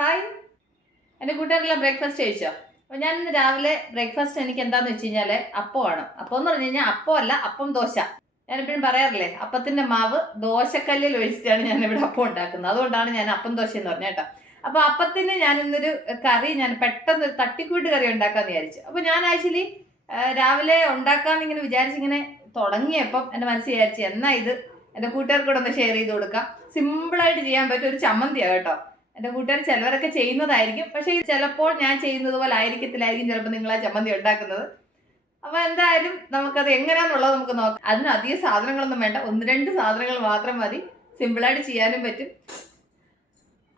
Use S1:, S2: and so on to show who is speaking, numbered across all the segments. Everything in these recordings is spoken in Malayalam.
S1: ഹായ് എന്റെ കൂട്ടുകാരെല്ലാം ബ്രേക്ക്ഫാസ്റ്റ് കഴിച്ചോ? അപ്പോൾ ഞാൻ ഇന്ന് രാവിലെ ബ്രേക്ക്ഫാസ്റ്റ് എനിക്ക് എന്താന്ന് വെച്ച് കഴിഞ്ഞാൽ അപ്പമാണ് അപ്പം എന്ന് പറഞ്ഞു കഴിഞ്ഞാൽ അപ്പം അല്ല അപ്പം ദോശ. ഞാൻ എപ്പോഴും പറയാറില്ലേ അപ്പത്തിന്റെ മാവ് ദോശക്കല്ലിൽ ഒഴിച്ചിട്ടാണ് ഞാൻ ഇവിടെ അപ്പം ഉണ്ടാക്കുന്നത്. അതുകൊണ്ടാണ് ഞാൻ അപ്പം ദോശ എന്ന് പറഞ്ഞത് കേട്ടോ. അപ്പൊ അപ്പത്തിന് ഞാൻ ഇന്നൊരു കറി ഞാൻ പെട്ടെന്ന് ഒരു തട്ടിക്കൂട്ട് കറി ഉണ്ടാക്കാന്ന് വിചാരിച്ചു. അപ്പൊ ഞാൻ ആക്ച്വലി രാവിലെ ഉണ്ടാക്കാന്ന് ഇങ്ങനെ വിചാരിച്ചിങ്ങനെ തുടങ്ങിയപ്പം എന്റെ മനസ്സിൽ വിചാരിച്ചു എന്നാ ഇത്? എന്റെ കൂട്ടുകാർക്കൂടെ ഒന്ന് ഷെയർ ചെയ്ത് കൊടുക്കാം. സിമ്പിളായിട്ട് ചെയ്യാൻ പറ്റും ഒരു ചമ്മന്തിയാണ് കേട്ടോ. എന്റെ കൂട്ടുകാർ ചിലവരൊക്കെ ചെയ്യുന്നതായിരിക്കും. പക്ഷേ ചിലപ്പോൾ ഞാൻ ചെയ്യുന്നത് പോലെ ആയിരിക്കത്തില്ലായിരിക്കും ചിലപ്പോൾ നിങ്ങൾ ആ ചമ്മന്തി ഉണ്ടാക്കുന്നത്. അപ്പോൾ എന്തായാലും നമുക്കത് എങ്ങനെയാണെന്നുള്ളത് നമുക്ക് നോക്കാം. അതിന് അധികം സാധനങ്ങളൊന്നും വേണ്ട. ഒന്ന് രണ്ട് സാധനങ്ങൾ മാത്രം മതി. സിമ്പിളായിട്ട് ചെയ്യാനും പറ്റും.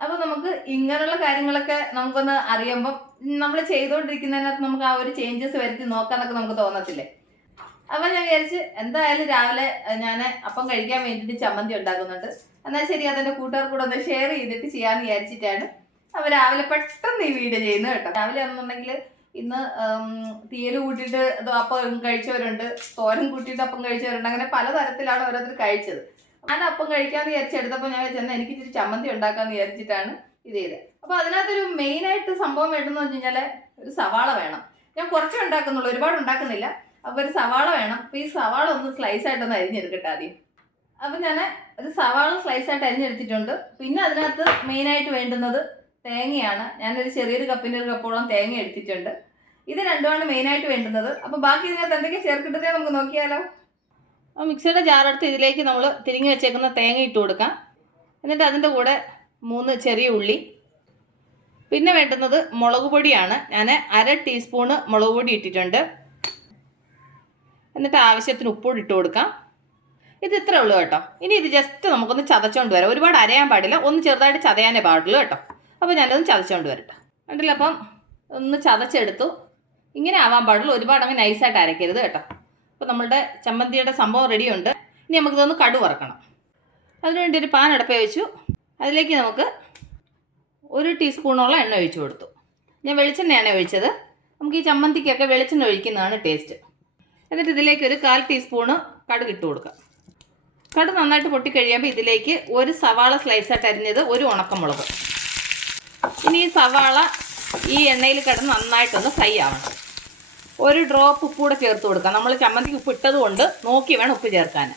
S1: അപ്പോൾ നമുക്ക് ഇങ്ങനെയുള്ള കാര്യങ്ങളൊക്കെ നമുക്കൊന്ന് അറിയുമ്പം നമ്മൾ ചെയ്തുകൊണ്ടിരിക്കുന്നതിനകത്ത് നമുക്ക് ആ ഒരു ചേഞ്ചസ് വരുത്തി നോക്കാന്നൊക്കെ നമുക്ക് തോന്നത്തില്ലേ? അപ്പൊ ഞാൻ വിചാരിച്ച് എന്തായാലും രാവിലെ ഞാൻ അപ്പം കഴിക്കാൻ വേണ്ടിയിട്ട് ചമ്മന്തി ഉണ്ടാക്കുന്നുണ്ട്. എന്നാൽ ശരി അതെന്റെ കൂട്ടുകാർ കൂടെ ഒന്ന് ഷെയർ ചെയ്തിട്ട് ചെയ്യാന്ന് വിചാരിച്ചിട്ടാണ്. അപ്പൊ രാവിലെ പെട്ടെന്ന് ഈ വീഡിയോ ചെയ്യുന്നത് കേട്ടോ. രാവിലെ ആണെന്നുണ്ടെങ്കിൽ ഇന്ന് തീയൽ കൂട്ടിയിട്ട് അപ്പം കഴിച്ചവരുണ്ട് തോരൻ കൂട്ടിയിട്ട് അപ്പം കഴിച്ചവരുണ്ട് അങ്ങനെ പലതരത്തിലാണ് ഓരോരുത്തർ കഴിച്ചത്. ഞാൻ അപ്പം കഴിക്കാന്ന് വിചാരിച്ചെടുത്തപ്പോൾ ഞാൻ വെച്ചാൽ എനിക്ക് ഇച്ചിരി ചമ്മന്തി ഉണ്ടാക്കാന്ന് വിചാരിച്ചിട്ടാണ് ഇത് ചെയ്തത്. അപ്പോൾ അതിനകത്തൊരു മെയിനായിട്ട് സംഭവം വേണ്ടെന്ന് വെച്ച് കഴിഞ്ഞാൽ ഒരു സവാള വേണം. ഞാൻ കുറച്ചേ ഉണ്ടാക്കുന്നുള്ളൂ ഒരുപാട് ഉണ്ടാക്കുന്നില്ല. അപ്പോൾ ഒരു സവാള വേണം. അപ്പോൾ ഈ സവാള ഒന്ന് സ്ലൈസ് ആയിട്ടൊന്ന് അരിഞ്ഞെടുക്കട്ടെ ആദ്യം. അപ്പോൾ ഞാൻ ഒരു സവാള സ്ലൈസ് ആയിട്ട് അരിഞ്ഞെടുത്തിട്ടുണ്ട്. പിന്നെ അതിനകത്ത് മെയിനായിട്ട് വേണ്ടുന്നത് തേങ്ങയാണ്. ഞാനൊരു ചെറിയൊരു കപ്പിന്റെ ഒരു കപ്പോളം തേങ്ങ എടുത്തിട്ടുണ്ട്. ഇത് രണ്ടുമാണ് മെയിനായിട്ട് വേണ്ടുന്നത്. അപ്പോൾ ബാക്കി ഇതിനകത്ത് എന്തൊക്കെ ചേർക്കിട്ടതേ നമുക്ക് നോക്കിയാലോ. അപ്പോൾ മിക്സിയുടെ ജാറെടുത്ത് ഇതിലേക്ക് നമ്മൾ തിരിഞ്ഞു വെച്ചേക്കുന്ന തേങ്ങ ഇട്ട് കൊടുക്കാം. എന്നിട്ട് അതിന്റെ കൂടെ മൂന്ന് ചെറിയ ഉള്ളി. പിന്നെ വേണ്ടുന്നത് മുളക് പൊടിയാണ്. ഞാൻ അര ടീസ്പൂണ് മുളക് പൊടി ഇട്ടിട്ടുണ്ട്. എന്നിട്ട് ആവശ്യത്തിന് ഉപ്പ് ഇട്ട് കൊടുക്കാം. ഇത് ഇത്രേ ഉള്ളൂ കേട്ടോ. ഇനി ഇത് ജസ്റ്റ് നമുക്കൊന്ന് ചതച്ചോണ്ട് വരാം. ഒരുപാട് അരയാൻ പാടില്ല. ഒന്ന് ചെറുതായിട്ട് ചതയാനേ പാടുള്ളൂ കേട്ടോ. അപ്പോൾ ഞാനതൊന്ന് ചതച്ചോണ്ട് വരട്ടെ. കണ്ടില്ല അപ്പം? ഒന്ന് ചതച്ചെടുത്തു. ഇങ്ങനെ ആവാൻ പാടുള്ളൂ. ഒരുപാട് അങ്ങ് നൈസായിട്ട് അരയ്ക്കരുത് കേട്ടോ. അപ്പോൾ നമ്മളുടെ ചമ്മന്തിയുടെ സംഭവം റെഡിയുണ്ട് ഇനി നമുക്കിതൊന്ന് കടു വറക്കണം. അതിനുവേണ്ടി ഒരു പാൻ അടപ്പേ വെച്ചു. അതിലേക്ക് നമുക്ക് ഒരു ടീസ്പൂണോളം എണ്ണ ഒഴിച്ചു കൊടുത്തു. ഞാൻ വെളിച്ചെണ്ണയാണ് ഒഴിച്ചത്. നമുക്ക് ഈ ചമ്മന്തിക്കൊക്കെ വെളിച്ചെണ്ണ ഒഴിക്കുന്നതാണ് ടേസ്റ്റ് എന്നിട്ട് ഇതിലേക്ക് ഒരു കാൽ ടീസ്പൂണ് കടുക് ഇട്ട് കൊടുക്കാം. കടു നന്നായിട്ട് പൊട്ടിക്കഴിയുമ്പോൾ ഇതിലേക്ക് ഒരു സവാള സ്ലൈസായിട്ട് അരിഞ്ഞത് ഒരു ഉണക്കമുളക്. ഇനി ഈ സവാള ഈ എണ്ണയിൽ കിടന്ന് നന്നായിട്ടൊന്ന് ഫ്രൈ ആവണം. ഒരു ഡ്രോപ്പ് ഉപ്പ് കൂടെ ചേർത്ത് കൊടുക്കാം. നമ്മൾ ചമ്മന്തിക്ക് ഉപ്പ് ഇട്ടത് കൊണ്ട് നോക്കി വേണം ഉപ്പ് ചേർക്കാൻ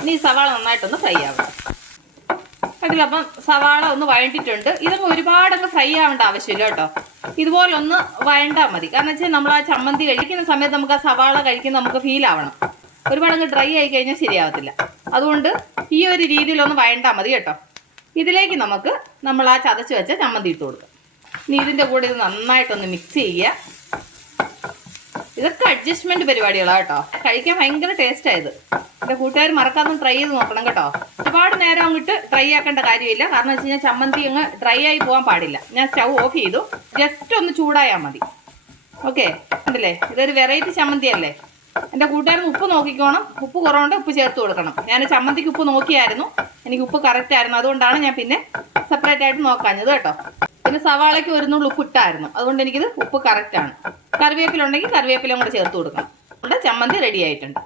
S1: ഇനി ഈ സവാള നന്നായിട്ടൊന്ന് ഫ്രൈ ആവണം. അതിലപ്പം സവാള ഒന്ന് വഴണ്ടിട്ടുണ്ട് ഇതൊക്കെ ഒരുപാടങ്ങ് ഫ്രൈ ആവേണ്ട ആവശ്യമില്ല കേട്ടോ. ഇതുപോലെ ഒന്ന് വഴണ്ടാൽ മതി. കാരണം വെച്ചാൽ നമ്മൾ ആ ചമ്മന്തി കഴിക്കുന്ന സമയത്ത് നമുക്ക് ആ സവാള കഴിക്കുന്ന നമുക്ക് ഫീൽ ആവണം. ഒരുപാട് അങ്ങ് ഡ്രൈ ആയി കഴിഞ്ഞാൽ ശരിയാവത്തില്ല. അതുകൊണ്ട് ഈ ഒരു രീതിയിലൊന്ന് വഴണ്ടാൽ മതി കേട്ടോ. ഇതിലേക്ക് നമുക്ക് നമ്മൾ ആ ചതച്ച് വെച്ച ചമ്മന്തി ഇട്ട് കൊടുക്കാം. ഇനി ഇതിന്റെ കൂടെ ഇത് നന്നായിട്ടൊന്ന് മിക്സ് ചെയ്യുക. ഇതൊക്കെ അഡ്ജസ്റ്റ്മെന്റ് പരിപാടികളാണ് കേട്ടോ. കഴിക്കാൻ ഭയങ്കര ടേസ്റ്റ് ആയത്. എന്റെ കൂട്ടുകാർ മറക്കാതെ ട്രൈ ചെയ്ത് നോക്കണം കേട്ടോ. ഒരുപാട് നേരം അങ്ങോട്ട് ട്രൈ ആക്കേണ്ട കാര്യമില്ല. കാരണം വെച്ച് കഴിഞ്ഞാൽ ചമ്മന്തി അങ്ങ് ഡ്രൈ ആയി പോകാൻ പാടില്ല. ഞാൻ സ്റ്റൗ ഓഫ് ചെയ്തു. ജസ്റ്റ് ഒന്ന് ചൂടായാൽ മതി. ഓക്കെ ഉണ്ടല്ലേ ഇതൊരു വെറൈറ്റി ചമ്മന്തി അല്ലേ? എന്റെ കൂട്ടുകാരൻ ഉപ്പ് നോക്കിക്കോണം. ഉപ്പ് കുറവുണ്ട് ഉപ്പ് ചേർത്ത് കൊടുക്കണം. ഞാൻ ചമ്മന്തിക്ക് ഉപ്പ് നോക്കിയായിരുന്നു. എനിക്ക് ഉപ്പ് കറക്റ്റ് ആയിരുന്നു. അതുകൊണ്ടാണ് ഞാൻ പിന്നെ സെപ്പറേറ്റ് ആയിട്ട് നോക്കാഞ്ഞത് കേട്ടോ. പിന്നെ സവാളയ്ക്ക് ഒരു നുള്ളു ഉപ്പ് ഇട്ടായിരുന്നു അതുകൊണ്ട് എനിക്കിത് ഉപ്പ് കറക്റ്റാണ് കറിവേപ്പിലുണ്ടെങ്കിൽ കറിവേപ്പിലയും കൂടെ ചേർത്ത് കൊടുക്കണം. നമ്മുടെ ചമ്മന്തി റെഡി ആയിട്ടുണ്ട്.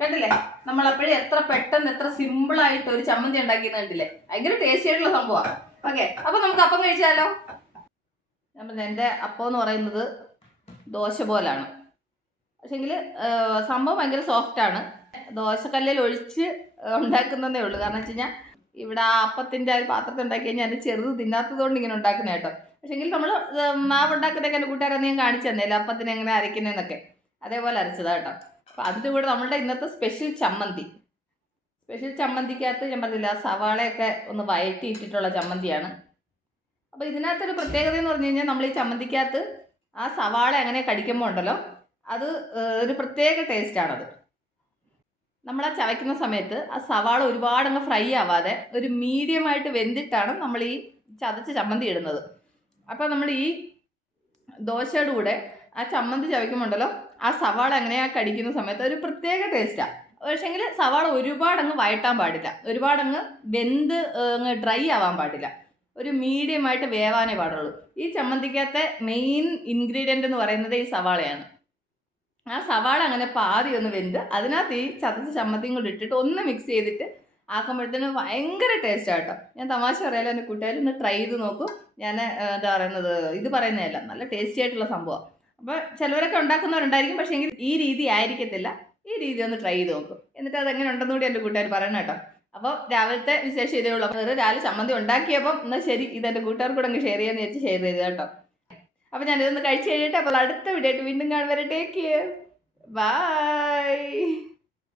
S1: കണ്ടില്ലേ? നമ്മൾ അപ്പോഴേ എത്ര പെട്ടെന്ന് എത്ര സിമ്പിളായിട്ട് ഒരു ചമ്മന്തി ഉണ്ടാക്കിയെന്ന് കണ്ടില്ലേ? ഭയങ്കര ടേസ്റ്റി ആയിട്ടുള്ള സംഭവമാണ് ഓക്കെ അപ്പം നമുക്ക് അപ്പം കഴിച്ചാലോ? നമ്മൾ എന്റെ അപ്പം എന്ന് പറയുന്നത് ദോശ പോലാണ്. പക്ഷെങ്കിൽ സംഭവം ഭയങ്കര സോഫ്റ്റാണ് ദോശക്കല്ലിൽ ഒഴിച്ച് ഉണ്ടാക്കുന്നതേ ഉള്ളൂ. കാരണം വെച്ച് കഴിഞ്ഞാൽ ഇവിടെ ആ അപ്പത്തിന്റെ ആ ഒരു പാത്രത്തിൽ ഉണ്ടാക്കി കഴിഞ്ഞാൽ അതിന്റെ ചെറുത് തിന്നാത്തത് കൊണ്ട് ഇങ്ങനെ ഉണ്ടാക്കുന്ന കേട്ടോ. പക്ഷേങ്കിൽ നമ്മൾ മാവ് ഉണ്ടാക്കുന്നതൊക്കെ എന്റെ കൂട്ടുകാരൊന്നും ഞാൻ കാണിച്ചു തന്നേല അപ്പത്തിന് എങ്ങനെ അരയ്ക്കുന്നതെന്നൊക്കെ. അതേപോലെ അരച്ചതാണ് കേട്ടോ. അപ്പോൾ അതിന്റെ കൂടെ നമ്മളുടെ ഇന്നത്തെ സ്പെഷ്യൽ ചമ്മന്തി. സ്പെഷ്യൽ ചമ്മന്തിക്കകത്ത് ഞാൻ പറഞ്ഞില്ല സവാളയൊക്കെ ഒന്ന് വയറ്റിയിട്ടിട്ടുള്ള ചമ്മന്തിയാണ്. അപ്പോൾ ഇതിനകത്തൊരു പ്രത്യേകത എന്ന് പറഞ്ഞു കഴിഞ്ഞാൽ നമ്മൾ ഈ ചമ്മന്തിക്കകത്ത് ആ സവാള എങ്ങനെ കടിക്കുമ്പോൾ ഉണ്ടല്ലോ അത് ഒരു പ്രത്യേക ടേസ്റ്റാണത് നമ്മൾ ആ ചവയ്ക്കുന്ന സമയത്ത് ആ സവാള ഒരുപാട് അങ്ങ് ഫ്രൈ ആവാതെ ഒരു മീഡിയമായിട്ട് വെന്തിട്ടാണ് നമ്മൾ ഈ ചതച്ച ചമ്മന്തി ഇടുന്നത്. അപ്പോൾ നമ്മൾ ഈ ദോശയുടെ കൂടെ ആ ചമ്മന്തി ചവയ്ക്കുമ്പോണ്ടല്ലോ ആ സവാള അങ്ങനെ ആ കടിക്കുന്ന സമയത്ത് ഒരു പ്രത്യേക ടേസ്റ്റാണ് പക്ഷേങ്കിൽ സവാള ഒരുപാട് അങ്ങ് വഴട്ടാൻ പാടില്ല. ഒരുപാട് അങ്ങ് വെന്ത് അങ്ങ് ഡ്രൈ ആവാൻ പാടില്ല. ഒരു മീഡിയമായിട്ട് വേവാനേ പാടുള്ളൂ. ഈ ചമ്മന്തിക്കകത്തെ മെയിൻ ഇൻഗ്രീഡിയന്റ് എന്ന് പറയുന്നത് ഈ സവാളയാണ്. ആ സവാള അങ്ങനെ പാതി ഒന്ന് വെന്ത് അതിനകത്ത് ഈ ചതച്ച ചമ്മന്തിയും കൂടി ഇട്ടിട്ട് ഒന്ന് മിക്സ് ചെയ്തിട്ട് ആക്കുമ്പോഴത്തേനും ഭയങ്കര ടേസ്റ്റ് ആട്ടോ ഞാൻ തമാശ പറയാലോ എന്റെ കൂട്ടുകാരൊന്ന് ട്രൈ ചെയ്ത് നോക്കും. ഞാൻ എന്താ പറയുന്നത് ഇത് പറയുന്നതല്ല നല്ല ടേസ്റ്റി ആയിട്ടുള്ള സംഭവം. അപ്പോൾ ചിലവരൊക്കെ ഉണ്ടാക്കുന്നവരുണ്ടായിരിക്കും പക്ഷേ എങ്കിൽ ഈ രീതി ആയിരിക്കത്തില്ല. ഈ രീതി ഒന്ന് ട്രൈ ചെയ്ത് നോക്കും. എന്നിട്ട് അതെങ്ങനെ ഉണ്ടെന്ന് കൂടി എന്റെ കൂട്ടുകാർ പറയണം കേട്ടോ. അപ്പോൾ രാവിലത്തെ വിശേഷം ഇതേ ഉള്ളൂ. അപ്പോൾ രാവിലെ ചമ്മന്തി ഉണ്ടാക്കിയപ്പം എന്നാൽ ശരി ഇത് എന്റെ കൂട്ടുകാർക്ക് കൂടെ അങ്ങ് ഷെയർ ചെയ്യാമെന്ന് വെച്ച് ഷെയർ ചെയ്ത് കേട്ടോ. അപ്പോൾ ഞാനിതൊന്ന് കഴിച്ച് കഴിഞ്ഞിട്ട് അപ്പോൾ അടുത്ത വീഡിയോ ആയിട്ട് വീണ്ടും കാണുവരെ ടേക്ക് കെയർ ബൈ